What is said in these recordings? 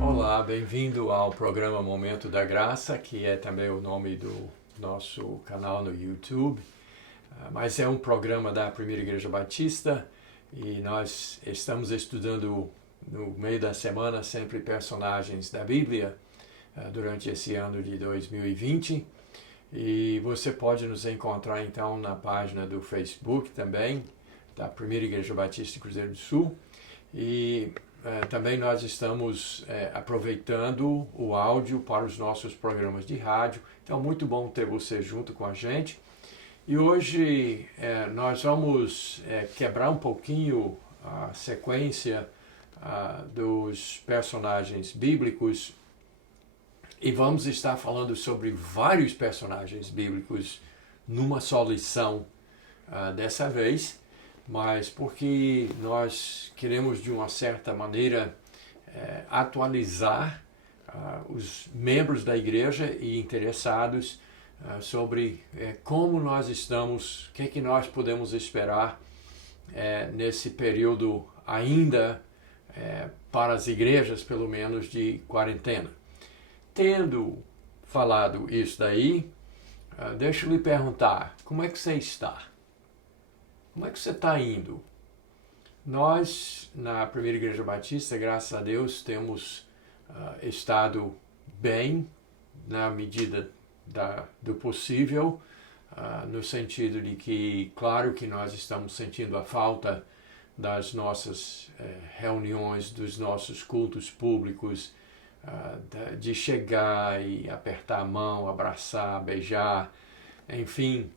Olá, bem-vindo ao programa Momento da Graça, que é também o nome do nosso canal no YouTube. Mas é um programa da Primeira Igreja Batista e nós estamos estudando no meio da semana sempre personagens da Bíblia durante esse ano de 2020. E você pode nos encontrar então na página do Facebook também, da Primeira Igreja Batista de Cruzeiro do Sul. E também nós estamos aproveitando o áudio para os nossos programas de rádio. Então, muito bom ter você junto com a gente. E hoje nós vamos quebrar um pouquinho a sequência dos personagens bíblicos e vamos estar falando sobre vários personagens bíblicos numa só lição dessa vez, mas porque nós queremos de uma certa maneira atualizar os membros da igreja e interessados sobre como nós estamos, o que é que nós podemos esperar nesse período ainda para as igrejas, pelo menos, de quarentena. Tendo falado isso daí, deixa eu lhe perguntar, como é que você está? Como é que você está indo? Nós, na Primeira Igreja Batista, graças a Deus, temos estado bem na medida do possível, no sentido de que, claro que nós estamos sentindo a falta das nossas reuniões, dos nossos cultos públicos, de chegar e apertar a mão, abraçar, beijar, enfim,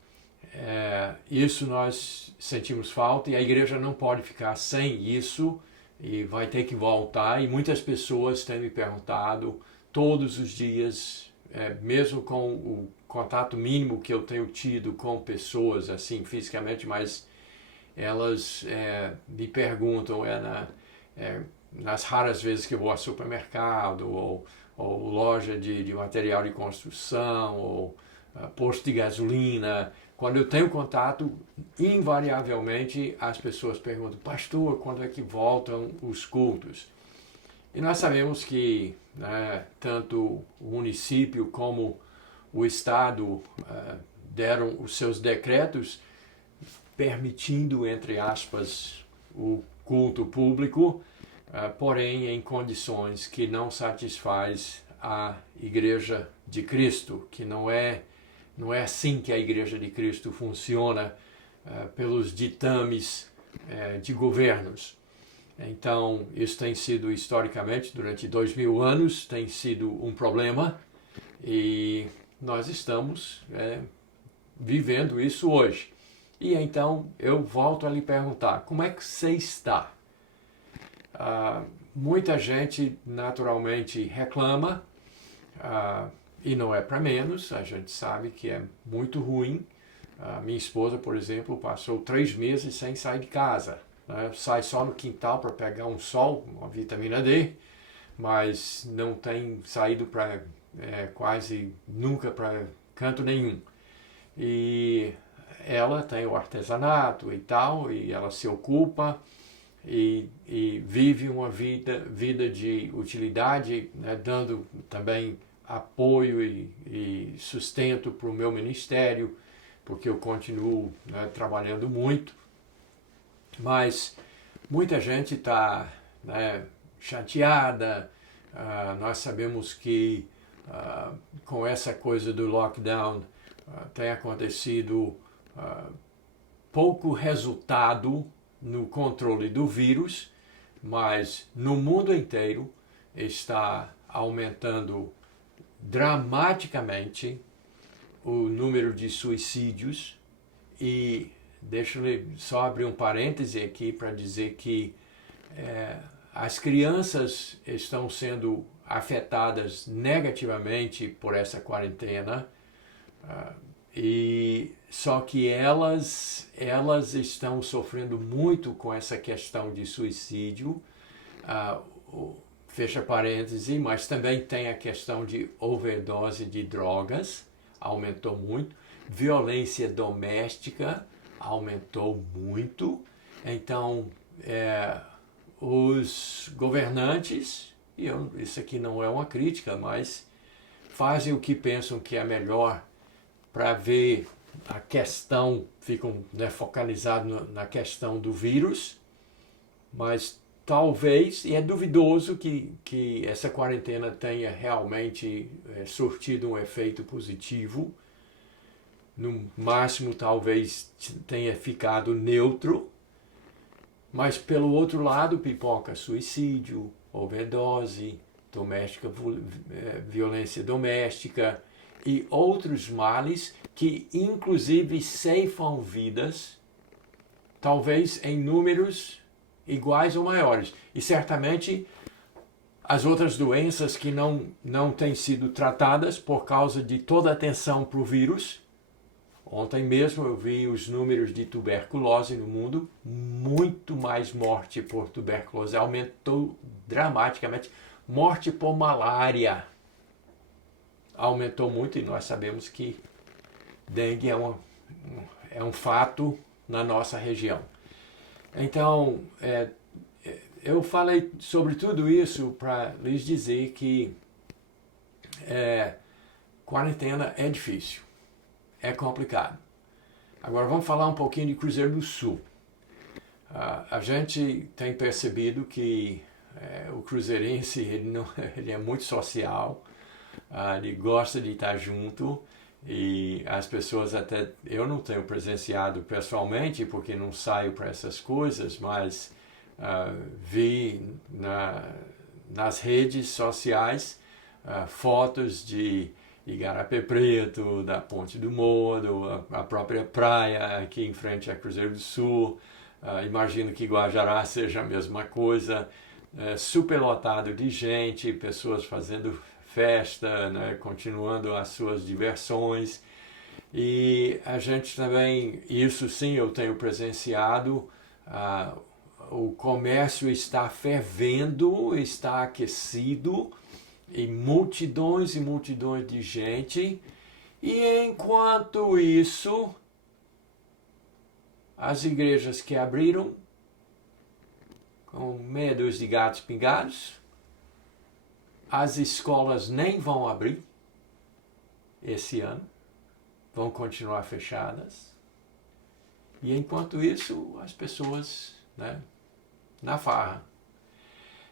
isso nós sentimos falta e a igreja não pode ficar sem isso e vai ter que voltar. E muitas pessoas têm me perguntado todos os dias, mesmo com o contato mínimo que eu tenho tido com pessoas assim fisicamente, mas elas me perguntam nas raras vezes que eu vou ao supermercado ou loja de material de construção ou posto de gasolina. Quando eu tenho contato, invariavelmente as pessoas perguntam: pastor, quando é que voltam os cultos? E nós sabemos que tanto o município como o estado deram os seus decretos permitindo, entre aspas, o culto público, porém em condições que não satisfaz a Igreja de Cristo, que não é assim que a Igreja de Cristo funciona pelos ditames de governos. Então, isso tem sido historicamente, durante 2000 anos, tem sido um problema e nós estamos vivendo isso hoje. E então eu volto a lhe perguntar, como é que você está? Muita gente naturalmente reclama, e não é para menos, a gente sabe que é muito ruim. Minha esposa, por exemplo, passou 3 meses sem sair de casa. Sai só no quintal para pegar um sol, uma vitamina D, mas não tem saído para quase nunca para canto nenhum. E ela tem o artesanato e tal, e ela se ocupa e vive uma vida de utilidade, dando também apoio e sustento para o meu ministério, porque eu continuo trabalhando muito. Mas muita gente está chateada. Nós sabemos que com essa coisa do lockdown tem acontecido pouco resultado no controle do vírus, mas no mundo inteiro está aumentando dramaticamente o número de suicídios. E deixa eu só abrir um parêntese aqui para dizer que as crianças estão sendo afetadas negativamente por essa quarentena, e só que elas estão sofrendo muito com essa questão de suicídio, fecha parêntese, mas também tem a questão de overdose de drogas, aumentou muito. Violência doméstica aumentou muito. Então, os governantes, isso aqui não é uma crítica, mas fazem o que pensam que é melhor para ver a questão, ficam focalizados na questão do vírus, mas talvez, e é duvidoso que essa quarentena tenha realmente surtido um efeito positivo. No máximo, talvez tenha ficado neutro, mas pelo outro lado, pipoca suicídio, overdose, violência doméstica e outros males que inclusive ceifam vidas, talvez em números iguais ou maiores. E certamente as outras doenças que não têm sido tratadas por causa de toda a atenção para o vírus. Ontem mesmo eu vi os números de tuberculose no mundo, muito mais morte por tuberculose, aumentou dramaticamente. Morte por malária aumentou muito, e nós sabemos que dengue é um fato na nossa região. Então, eu falei sobre tudo isso para lhes dizer que quarentena é difícil, é complicado. Agora vamos falar um pouquinho de Cruzeiro do Sul. A gente tem percebido que o cruzeirense ele é muito social, ele gosta de estar junto, e as pessoas até, eu não tenho presenciado pessoalmente porque não saio para essas coisas, mas vi nas redes sociais fotos de Igarapé Preto, da Ponte do Morro, a própria praia aqui em frente a Cruzeiro do Sul. Imagino que Guajará seja a mesma coisa, super lotado de gente, pessoas fazendo festa, continuando as suas diversões. E a gente também, isso sim eu tenho presenciado, o comércio está fervendo, está aquecido, e multidões de gente. E enquanto isso, as igrejas que abriram, com meia dúzia de gatos pingados, as escolas nem vão abrir esse ano, vão continuar fechadas. E enquanto isso, as pessoas na farra.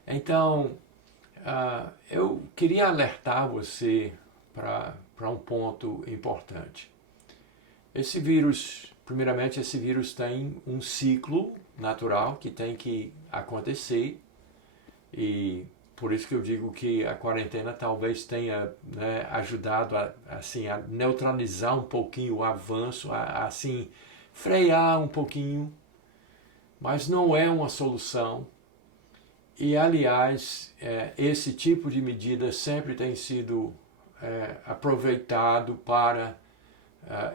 Então, eu queria alertar você para um ponto importante. Esse vírus, primeiramente, esse vírus tem um ciclo natural que tem que acontecer, e por isso que eu digo que a quarentena talvez tenha ajudado a neutralizar um pouquinho o avanço, a frear um pouquinho, mas não é uma solução. E, aliás, esse tipo de medida sempre tem sido aproveitado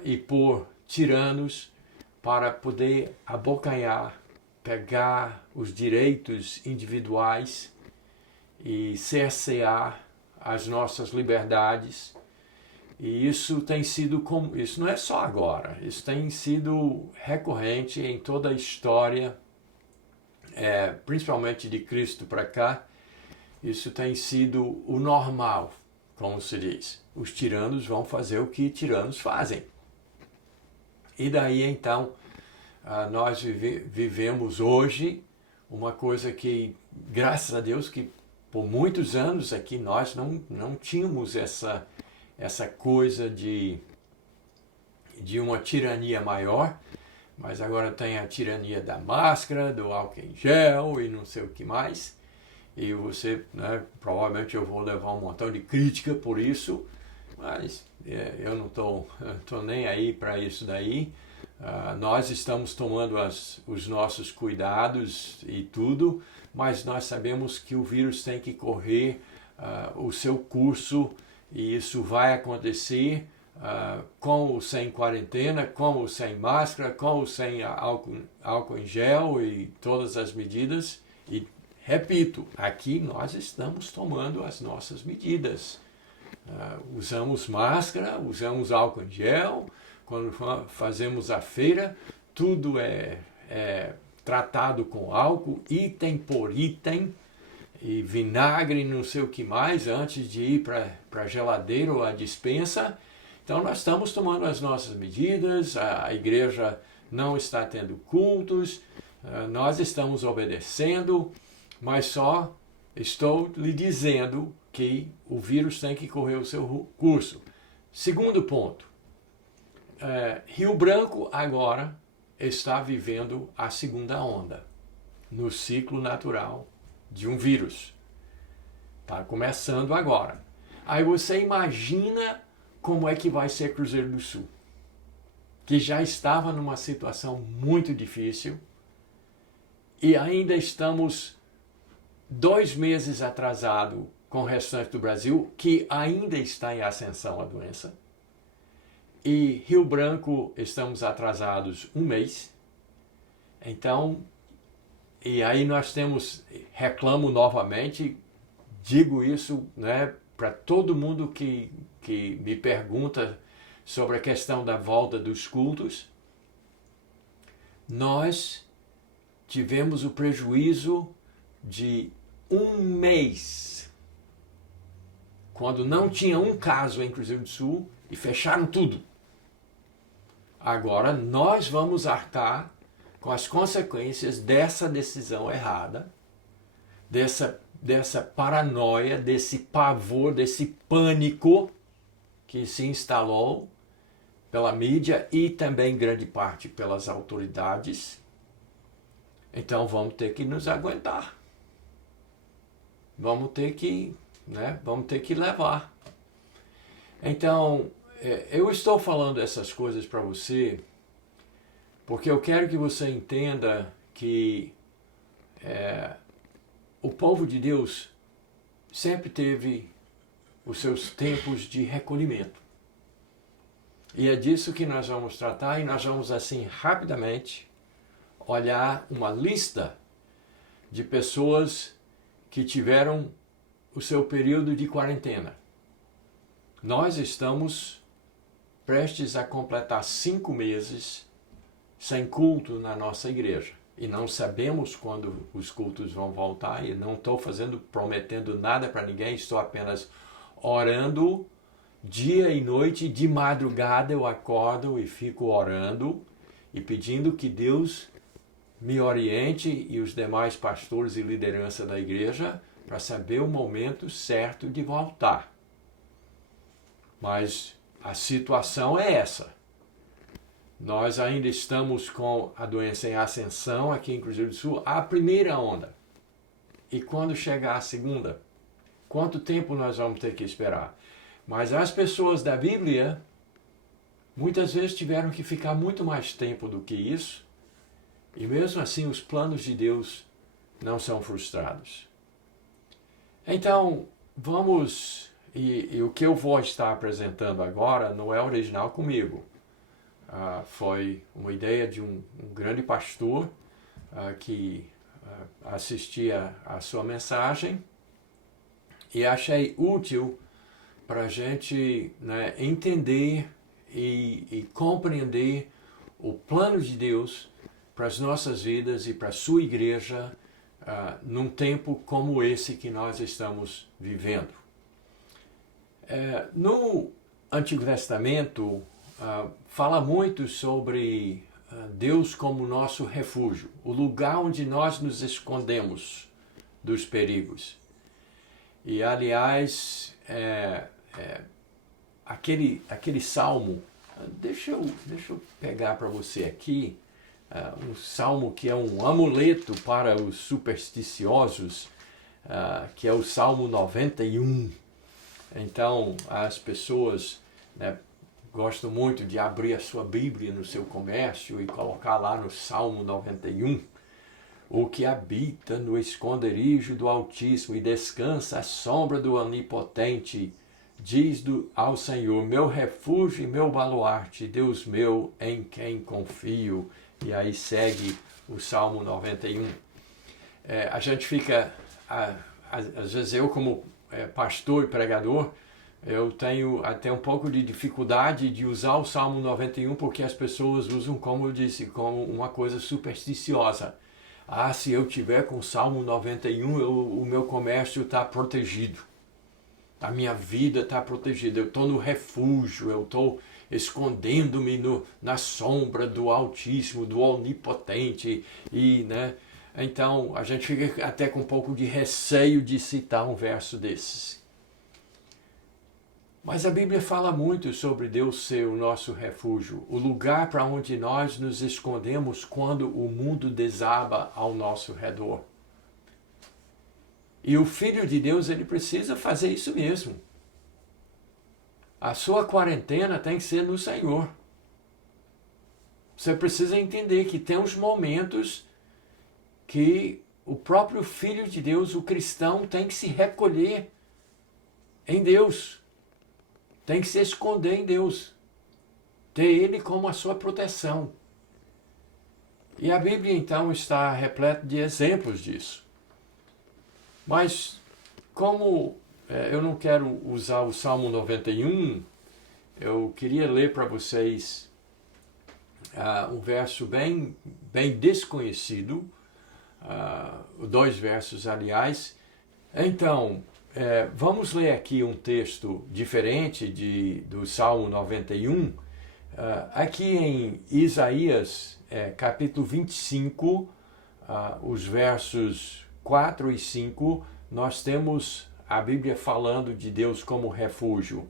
e por tiranos para poder abocanhar, pegar os direitos individuais e cercear as nossas liberdades. E isso tem sido, isso não é só agora, isso tem sido recorrente em toda a história, principalmente de Cristo para cá. Isso tem sido o normal, como se diz. Os tiranos vão fazer o que tiranos fazem. E daí então nós vivemos hoje uma coisa que, graças a Deus, que por muitos anos aqui nós não tínhamos essa coisa de uma tirania maior, mas agora tem a tirania da máscara, do álcool em gel e não sei o que mais. E você, provavelmente eu vou levar um montão de crítica por isso, mas eu não tô nem aí para isso daí. Nós estamos tomando os nossos cuidados e tudo, mas nós sabemos que o vírus tem que correr o seu curso, e isso vai acontecer com ou sem quarentena, com ou sem máscara, com ou sem álcool em gel e todas as medidas. E repito, aqui nós estamos tomando as nossas medidas. Usamos máscara, usamos álcool em gel, quando fazemos a feira, tudo é tratado com álcool, item por item, e vinagre, não sei o que mais, antes de ir para a geladeira ou a despensa. Então nós estamos tomando as nossas medidas, a igreja não está tendo cultos, nós estamos obedecendo, mas só estou lhe dizendo que o vírus tem que correr o seu curso. Segundo ponto, Rio Branco agora está vivendo a segunda onda no ciclo natural de um vírus. Está começando agora. Aí você imagina como é que vai ser Cruzeiro do Sul, que já estava numa situação muito difícil e ainda estamos 2 meses atrasado com o restante do Brasil, que ainda está em ascensão a doença. E Rio Branco estamos atrasados 1 mês. Então, e aí nós reclamo novamente, digo isso, né, para todo mundo que me pergunta sobre a questão da volta dos cultos. Nós tivemos o prejuízo de 1 mês, quando não tinha um caso em Cruzeiro do Sul e fecharam tudo. Agora nós vamos arcar com as consequências dessa decisão errada, dessa paranoia, desse pavor, desse pânico que se instalou pela mídia e também grande parte pelas autoridades. Então vamos ter que nos aguentar. Vamos ter que levar. Então, eu estou falando essas coisas para você porque eu quero que você entenda que o povo de Deus sempre teve os seus tempos de recolhimento. E é disso que nós vamos tratar, e nós vamos assim rapidamente olhar uma lista de pessoas que tiveram o seu período de quarentena. Nós estamos prestes a completar 5 meses sem culto na nossa igreja. E não sabemos quando os cultos vão voltar, e não estou prometendo nada para ninguém, estou apenas orando dia e noite, de madrugada eu acordo e fico orando e pedindo que Deus me oriente e os demais pastores e liderança da igreja para saber o momento certo de voltar. Mas a situação é essa. Nós ainda estamos com a doença em ascensão aqui em Cruzeiro do Sul, a primeira onda. E quando chegar a segunda, quanto tempo nós vamos ter que esperar? Mas as pessoas da Bíblia muitas vezes tiveram que ficar muito mais tempo do que isso, e mesmo assim os planos de Deus não são frustrados. Então, vamos, e o que eu vou estar apresentando agora não é original comigo. Foi uma ideia de um grande pastor que assistia a sua mensagem e achei útil para a gente, né, entender e compreender o plano de Deus para as nossas vidas e para a sua igreja num tempo como esse que nós estamos vivendo. No Antigo Testamento, fala muito sobre Deus como nosso refúgio, o lugar onde nós nos escondemos dos perigos. E, aliás, aquele salmo, deixa eu pegar para você aqui, um salmo que é um amuleto para os supersticiosos, que é o Salmo 91. Então, as pessoas, né, gostam muito de abrir a sua Bíblia no seu comércio e colocar lá no Salmo 91. O que habita no esconderijo do Altíssimo e descansa à sombra do Onipotente, diz ao Senhor, meu refúgio e meu baluarte, Deus meu, em quem confio. E aí segue o Salmo 91. A gente fica, às vezes eu como pastor e pregador, Eu tenho até um pouco de dificuldade de usar o Salmo 91 porque as pessoas usam, como eu disse, como uma coisa supersticiosa. Ah, se eu tiver com o Salmo 91, o meu comércio está protegido. A minha vida está protegida. Eu estou no refúgio, eu estou escondendo-me na sombra do Altíssimo, do Onipotente. Né? Então, a gente fica até com um pouco de receio de citar um verso desses. Mas a Bíblia fala muito sobre Deus ser o nosso refúgio, o lugar para onde nós nos escondemos quando o mundo desaba ao nosso redor. E o Filho de Deus, ele precisa fazer isso mesmo. A sua quarentena tem que ser no Senhor. Você precisa entender que tem uns momentos que o próprio Filho de Deus, o cristão, tem que se recolher em Deus. Tem que se esconder em Deus. Ter Ele como a sua proteção. E a Bíblia, então, está repleta de exemplos disso. Mas, como eu não quero usar o Salmo 91, eu queria ler para vocês um verso bem desconhecido, 2 versos, aliás. Então, vamos ler aqui um texto diferente do Salmo 91. Aqui em Isaías, capítulo 25, os versos 4 e 5, nós temos a Bíblia falando de Deus como refúgio.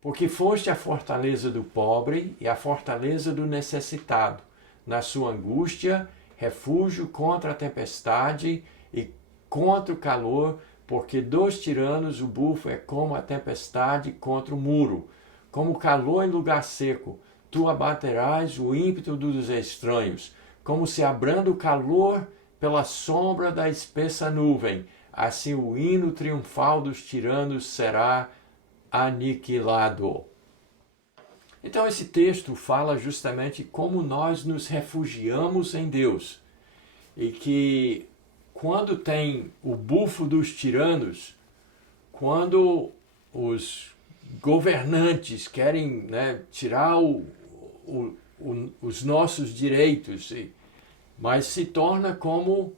Porque foste a fortaleza do pobre e a fortaleza do necessitado, na sua angústia, refúgio contra a tempestade e contra o calor, porque dos tiranos o bufo é como a tempestade contra o muro, como o calor em lugar seco. Tu abaterás o ímpeto dos estranhos, como se abranda o calor pela sombra da espessa nuvem. Assim o hino triunfal dos tiranos será aniquilado. Então esse texto fala justamente como nós nos refugiamos em Deus. E que quando tem o bufo dos tiranos, quando os governantes querem tirar os nossos direitos, mas se torna como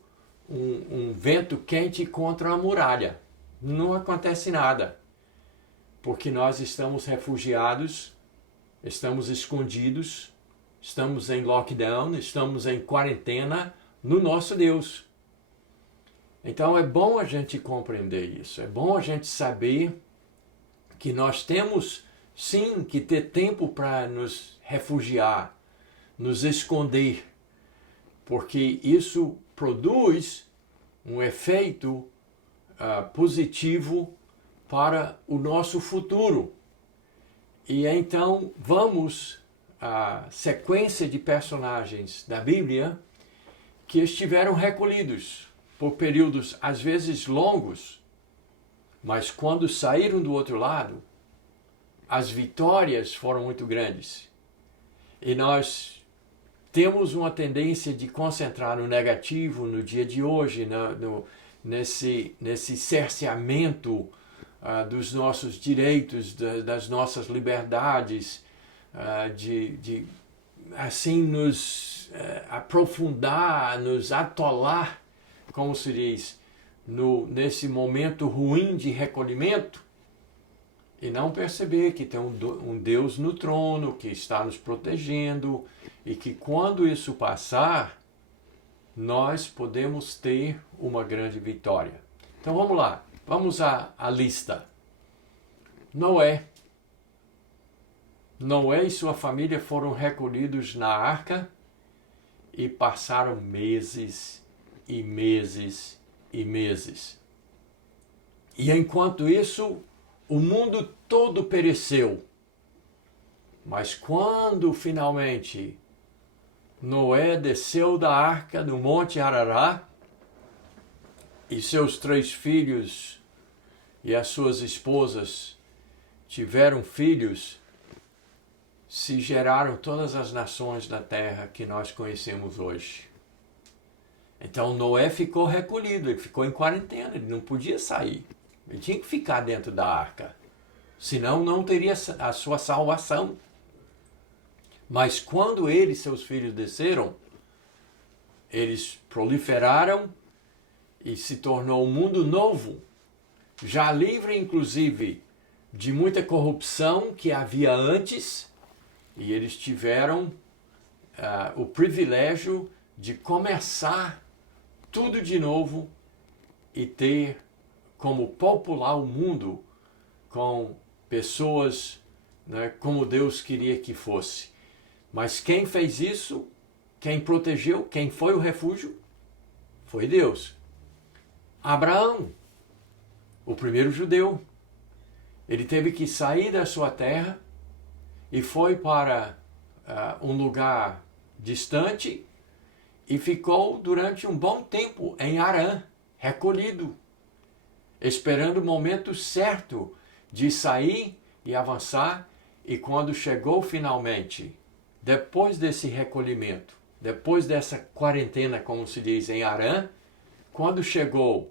um vento quente contra a muralha. Não acontece nada, porque nós estamos refugiados, estamos escondidos, estamos em lockdown, estamos em quarentena no nosso Deus. Então é bom a gente compreender isso, é bom a gente saber que nós temos sim que ter tempo para nos refugiar, nos esconder, porque isso produz um efeito positivo para o nosso futuro. E então vamos à sequência de personagens da Bíblia que estiveram recolhidos por períodos às vezes longos, mas quando saíram do outro lado, as vitórias foram muito grandes. E nós temos uma tendência de concentrar no negativo no dia de hoje, nesse cerceamento dos nossos direitos, das nossas liberdades, de assim nos aprofundar, nos atolar, como se diz, nesse momento ruim de recolhimento, e não perceber que tem um Deus no trono, que está nos protegendo, e que quando isso passar, nós podemos ter uma grande vitória. Então vamos lá, vamos à lista. Noé e sua família foram recolhidos na arca e passaram meses e meses e meses. E enquanto isso, o mundo todo pereceu. Mas quando finalmente Noé desceu da arca no Monte Arará e seus 3 filhos e as suas esposas tiveram filhos, se geraram todas as nações da terra que nós conhecemos hoje. Então Noé ficou recolhido, ele ficou em quarentena, ele não podia sair. Ele tinha que ficar dentro da arca. senão não teria a sua salvação. Mas quando ele e seus filhos desceram, eles proliferaram e se tornou um mundo novo, já livre inclusive de muita corrupção que havia antes, e eles tiveram o privilégio de começar tudo de novo e ter como popular o mundo com pessoas, né, como Deus queria que fosse. Mas quem fez isso, quem protegeu, quem foi o refúgio, foi Deus. Abraão, o primeiro judeu, ele teve que sair da sua terra e foi para um lugar distante e ficou durante um bom tempo em Harã, recolhido, esperando o momento certo de sair e avançar. E quando chegou finalmente, depois desse recolhimento, depois dessa quarentena, como se diz, em Harã, quando chegou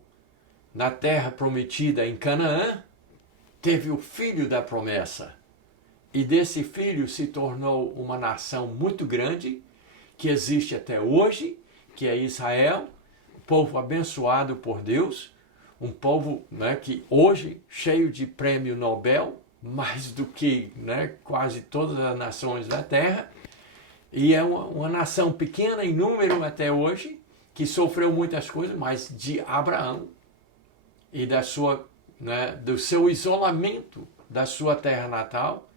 na terra prometida em Canaã, teve o filho da promessa. E desse filho se tornou uma nação muito grande, que existe até hoje, que é Israel, um povo abençoado por Deus, um povo, né, que hoje, cheio de prêmio Nobel, mais do que, né, quase todas as nações da terra, e é uma nação pequena em número até hoje, que sofreu muitas coisas, mas de Abraão e da sua, né, do seu isolamento da sua terra natal,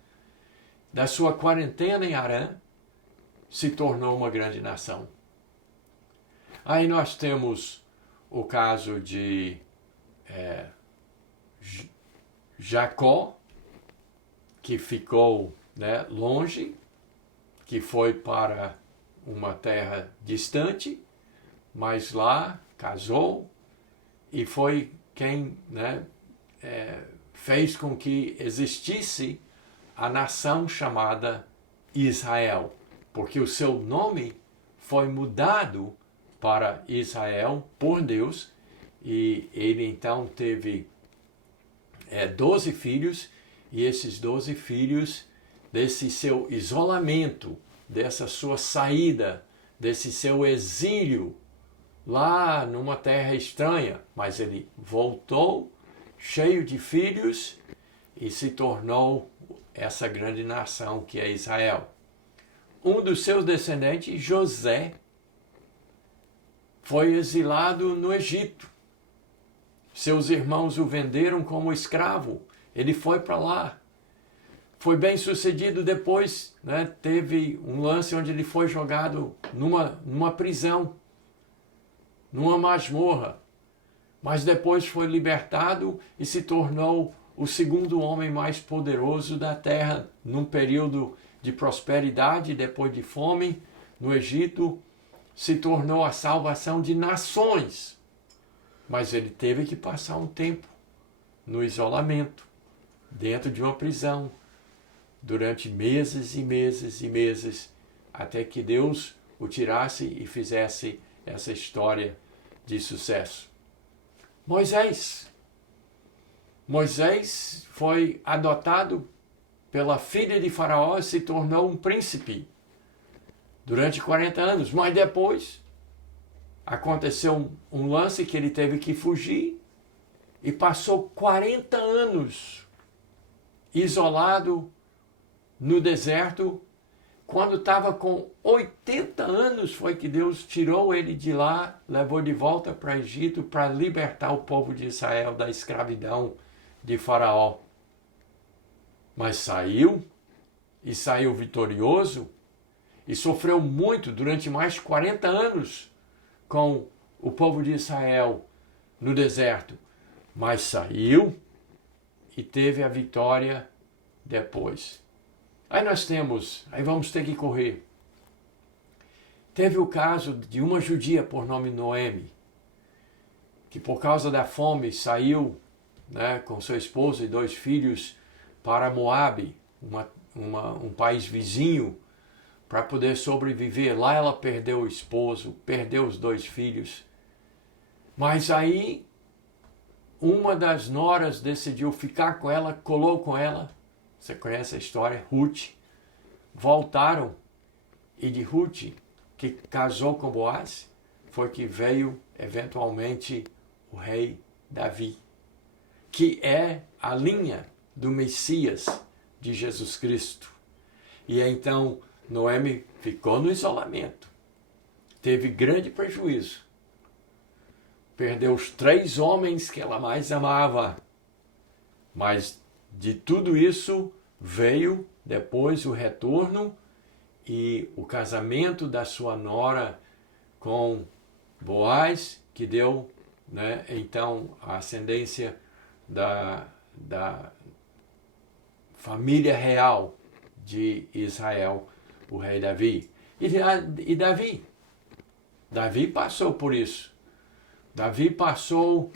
da sua quarentena em Harã, se tornou uma grande nação. Aí nós temos o caso de Jacó, que ficou, né, longe, que foi para uma terra distante, mas lá casou e foi quem, né, fez com que existisse a nação chamada Israel, porque o seu nome foi mudado para Israel por Deus, e ele então teve 12 filhos, e esses 12 filhos, desse seu isolamento, dessa sua saída, desse seu exílio lá numa terra estranha, mas ele voltou cheio de filhos e se tornou essa grande nação que é Israel. Um dos seus descendentes, José, foi exilado no Egito. Seus irmãos o venderam como escravo. Ele foi para lá. Foi bem sucedido depois, né? Teve um lance onde ele foi jogado numa prisão, numa masmorra. Mas depois foi libertado e se tornou o segundo homem mais poderoso da terra, num período de prosperidade, depois de fome, no Egito, se tornou a salvação de nações. Mas ele teve que passar um tempo no isolamento, dentro de uma prisão, durante meses e meses e meses, até que Deus o tirasse e fizesse essa história de sucesso. Moisés foi adotado pela filha de Faraó e se tornou um príncipe durante 40 anos, mas depois aconteceu um lance que ele teve que fugir e passou 40 anos isolado no deserto. Quando estava com 80 anos foi que Deus tirou ele de lá, levou de volta para Egito para libertar o povo de Israel da escravidão de Faraó. Mas saiu, e saiu vitorioso, e sofreu muito durante mais de 40 anos com o povo de Israel no deserto. Mas saiu e teve a vitória depois. Aí vamos ter que correr. Teve o caso de uma judia por nome Noemi, que por causa da fome saiu, né, com seu esposo e 2 filhos para Moabe, um país vizinho, para poder sobreviver. Lá ela perdeu o esposo, perdeu os 2 filhos. Mas aí uma das noras decidiu ficar com ela, colou com ela. Você conhece a história? Ruth. Voltaram. E de Ruth, que casou com Boaz, foi que veio, eventualmente, o rei Davi, que é a linha do Messias de Jesus Cristo. E então, Noemi ficou no isolamento. Teve grande prejuízo. Perdeu os 3 homens que ela mais amava. Mas de tudo isso veio depois o retorno e o casamento da sua nora com Boaz, que deu, né, então a ascendência da família real de Israel, o rei Davi. E Davi passou por isso. Davi passou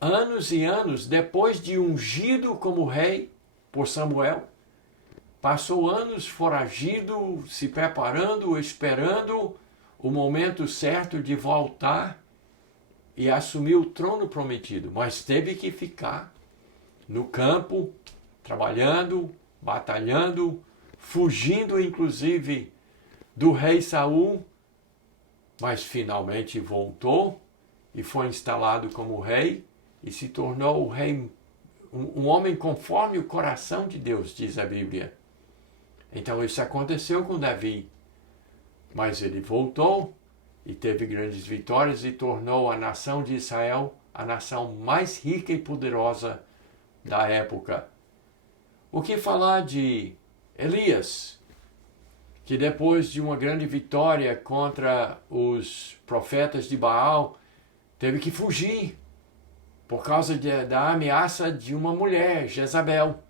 anos e anos, depois de ungido como rei por Samuel, passou anos foragido, se preparando, esperando o momento certo de voltar e assumir o trono prometido. Mas teve que ficar no campo, trabalhando, batalhando, fugindo inclusive do rei Saul, mas finalmente voltou e foi instalado como rei e se tornou o rei, um homem conforme o coração de Deus, diz a Bíblia. Então isso aconteceu com Davi, mas ele voltou e teve grandes vitórias e tornou a nação de Israel a nação mais rica e poderosa da época. O que falar de Elias, que depois de uma grande vitória contra os profetas de Baal, teve que fugir por causa da ameaça de uma mulher, Jezabel.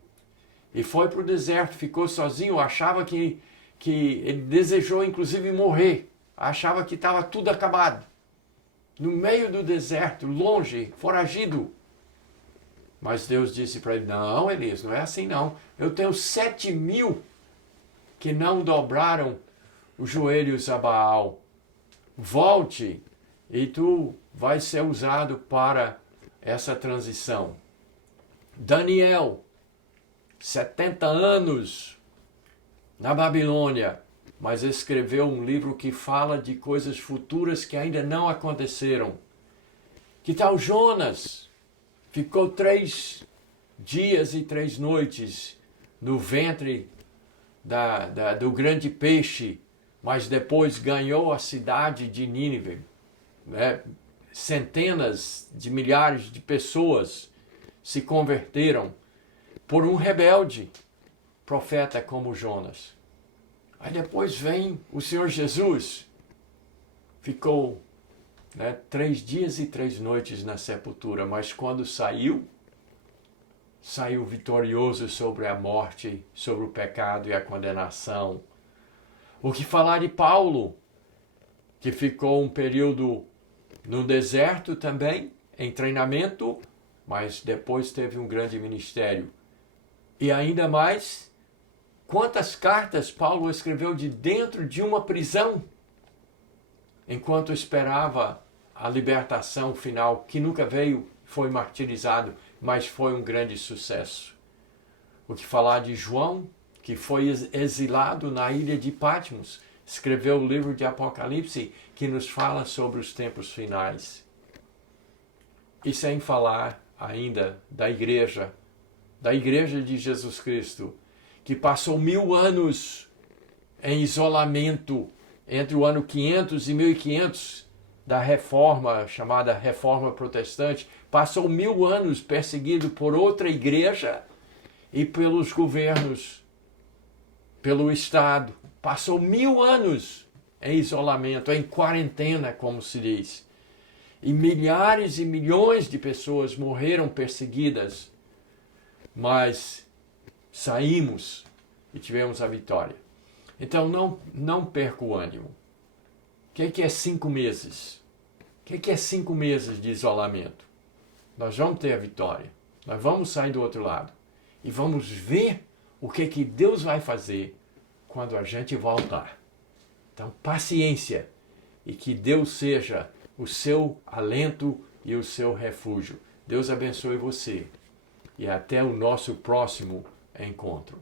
E foi para o deserto, ficou sozinho, achava que ele desejou inclusive morrer, achava que estava tudo acabado. No meio do deserto, longe, foragido. Mas Deus disse para ele, não, Elias, não é assim não. Eu tenho 7.000 que não dobraram os joelhos a Baal. Volte e tu vais ser usado para essa transição. Daniel, 70 anos na Babilônia, mas escreveu um livro que fala de coisas futuras que ainda não aconteceram. Que tal Jonas? Ficou 3 dias e 3 noites no ventre do grande peixe, mas depois ganhou a cidade de Nínive. Centenas de milhares de pessoas se converteram por um rebelde profeta como Jonas. Aí depois vem o Senhor Jesus, ficou 3 dias e 3 noites na sepultura, mas quando saiu vitorioso sobre a morte, sobre o pecado e a condenação. O que falar de Paulo, que ficou um período no deserto também, em treinamento, mas depois teve um grande ministério. E ainda mais, quantas cartas Paulo escreveu de dentro de uma prisão, enquanto esperava a libertação final, que nunca veio, foi martirizado, mas foi um grande sucesso. O que falar de João, que foi exilado na ilha de Patmos, escreveu o livro de Apocalipse, que nos fala sobre os tempos finais. E sem falar ainda da igreja de Jesus Cristo, que passou 1000 anos em isolamento entre o ano 500 e 1500 da reforma, chamada Reforma Protestante, passou 1000 anos perseguido por outra igreja e pelos governos, pelo Estado. Passou 1000 anos em isolamento, em quarentena, como se diz. E milhares e milhões de pessoas morreram perseguidas, mas saímos e tivemos a vitória. Então não perca o ânimo. O que é 5 meses? O que é 5 meses de isolamento? Nós vamos ter a vitória. Nós vamos sair do outro lado. E vamos ver o que Deus vai fazer quando a gente voltar. Então, paciência. E que Deus seja o seu alento e o seu refúgio. Deus abençoe você e até o nosso próximo encontro.